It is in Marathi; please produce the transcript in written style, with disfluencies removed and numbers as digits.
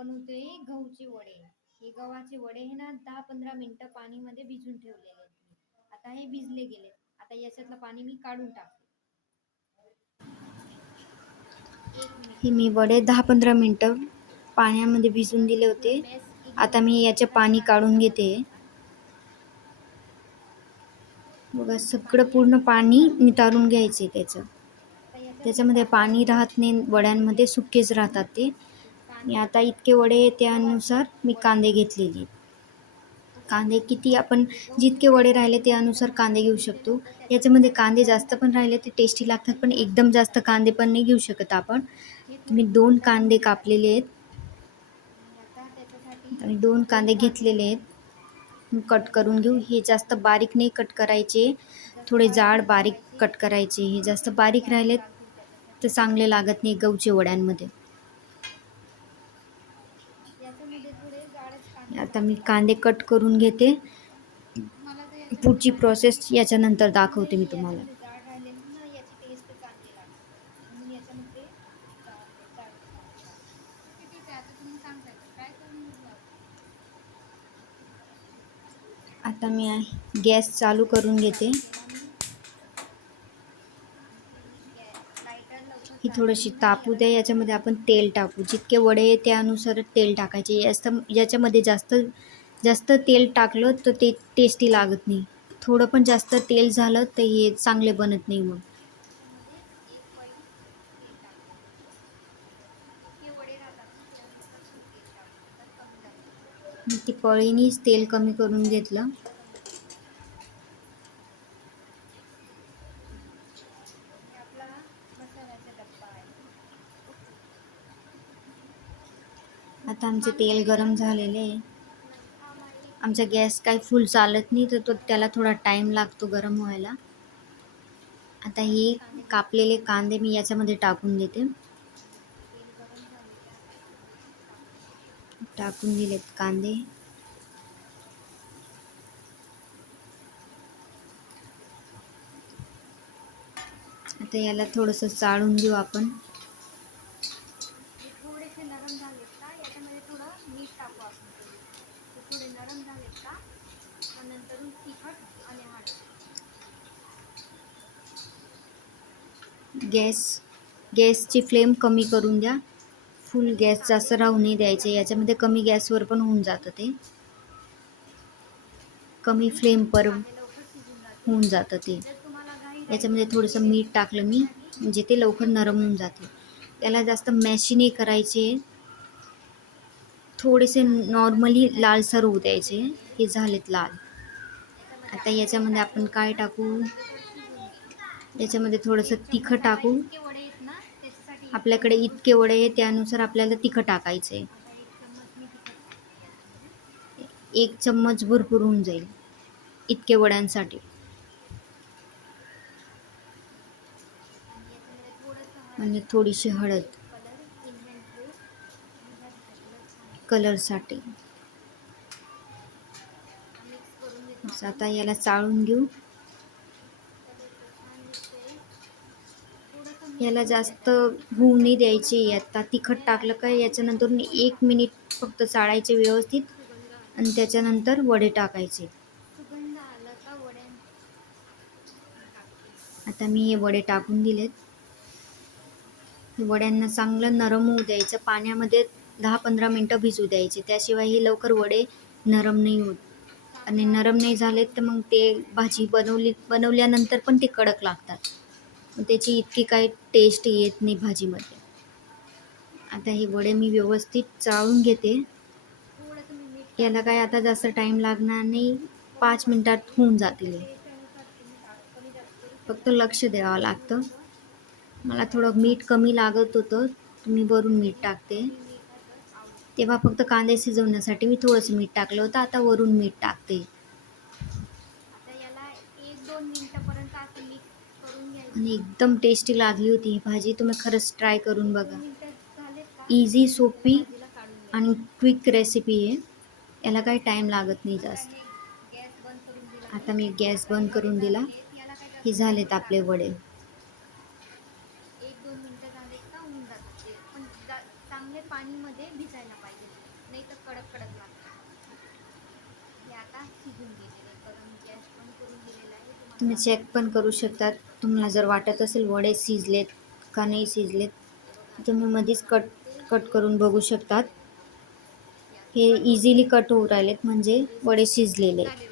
बनवतोय गहूचे वडे. हे गव्हाचे वडे हे ना 10-15 मिनिटं पाणीमध्ये भिजून ठेवलेले आहेत मी. आता हे भिजले गेले. आता याच्यातलं पाणी मी काढून टाकते. हे मी वडे 10-15 मिनिटं पाण्यामध्ये भिजून दिले होते. आता मी याचे पाणी काढून घेते. बघा सगळं पूर्ण पाणी नितारून घ्यायचे त्याच्यामध्ये पाणी राहत नाही, वड्यांमध्ये सुकेच राहतात ते. मी आता इतके वडे त्यानुसार मी कांदे घेतलेले. कांदे किती आपण जितके वडे राहिले त्यानुसार कांदे घेऊ शकतो. याच्यामध्ये कांदे जास्त पण राहिले ते टेस्टी लागतात, पण एकदम जास्त कांदे पण नाही घेऊ शकत आपण. मी 2 कांदे कापलेले आहेत. आणि 2 कांदे घेतलेले आहेत. कट करून घेऊ. हे जास्त बारीक नाही कट करायचे, थोडे जाड बारीक कट करायचे. हे जास्त बारीक राहिले तर चांगले लागत नाही गहूच्या वड्यांमध्ये. आता मी कांदे कट करून घेते. पुढची प्रोसेस याच्यानंतर दाखवते मी तुम्हाला. आता मी गॅस चालू करून घेते. ही थोडीशी तापू द्या. याच्यामध्ये आपण तेल टाकू. जितके वडे आहे त्यानुसार तेल टाकायचे. याच्यामध्ये जास्त तेल टाकलं तर ते टेस्टी लागत नाही. थोडं पण जास्त तेल झालं तर हे चांगले बनत नाही मग. मी ती पळीनीच तेल कमी करून घेतलं. आता आमचे तेल गरम झालेले आहे. आमचा गॅस काही फुल चालत नाही तर त्याला थोडा टाईम लागतो गरम व्हायला. आता हे कापलेले कांदे मी याच्यामध्ये टाकून देते. टाकून दिलेत कांदे. आता याला थोडंसं चाळून घेऊ आपण. थोडेसे नरम झालेत का याच्यामध्ये थोडं मीठ टाकू आपण. थोडे नरम झालेत का नंतर तिखट आणि हळद. गॅसची फ्लेम कमी करून द्या. फुल गॅस जास्त राहू नाही द्यायचे. याच्यामध्ये कमी गॅसवर पण होऊन जातं ते. कमी फ्लेमवर होऊन जातं ते. याच्यामध्ये थोडंसं मीठ टाकलं मी, म्हणजे ते लवकर नरम होऊन जाते. त्याला जास्त मॅशी नाही करायचे. थोडेसे नॉर्मली लालसर होऊ द्यायचे. हे झालेत लाल. आता याच्यामध्ये आपण काय टाकू. याच्यामध्ये थोडंसं तिखट टाकू. आपल्याकडे इतके वडे आहे त्यानुसार आपल्याला तिखट टाकायचे. 1 चम्मच भरपूर होऊन जाईल इतके वड्यांसाठी. आणि थोडीशी हळद कलरसाठी. आता याला चाळून घेऊ. याला जास्त होऊ नाही द्यायचे. आता तिखट टाकलं का याच्यानंतर 1 मिनिट फक्त चाळायचे व्यवस्थित आणि त्याच्यानंतर वडे टाकायचे. आता मी हे वडे टाकून दिलेत. वड्यांना चांगलं नरम होऊ द्यायचं. पाण्यामध्ये 10-15 मिनिटं भिजू द्यायचे. त्याशिवाय हे लवकर वडे नरम नाही होत. आणि नरम नाही झाले तर मग ते भाजी बनवल्यानंतर पण ते कडक लागतात. त्याची इतकी काही टेस्ट येत नाही भाजीमध्ये. आता हे वडे मी व्यवस्थित चाळून घेते. याला काय आता जास्त टाईम लागणार नाही. 5 मिनिटात होऊन जातील. फक्त लक्ष द्यावं लागतं. मला थोडं मीठ कमी लागत होतं, मी वरून मीठ टाकते. तेव्हा फक्त कांदे शिजवण्यासाठी मी थोडंसं मीठ टाकलं होतं. आता वरून मीठ टाकते. आणि एकदम टेस्टी लागली होती ही भाजी. तुम्ही खरंच ट्राय करून बघा. इझी, सोपी आणि क्विक रेसिपी आहे. याला काही टाईम लागत नाही जास्त. आता मी गॅस बंद करून दिला. हे झालेत आपले वडे. 1-2 मिनिटं झालेत का होऊन जातात ते. पण चांगले पाणीमध्ये भिजायला पाहिजे. तुम्ही चेक पण करू शकतात. तुम्हाला जर वाटत असेल वडे शिजलेत का नाही शिजलेत तुम्ही मध्येच कट कट करून बघू शकतात. हे इझिली कट होऊ राहिलेत म्हणजे वडे शिजलेले आहेत.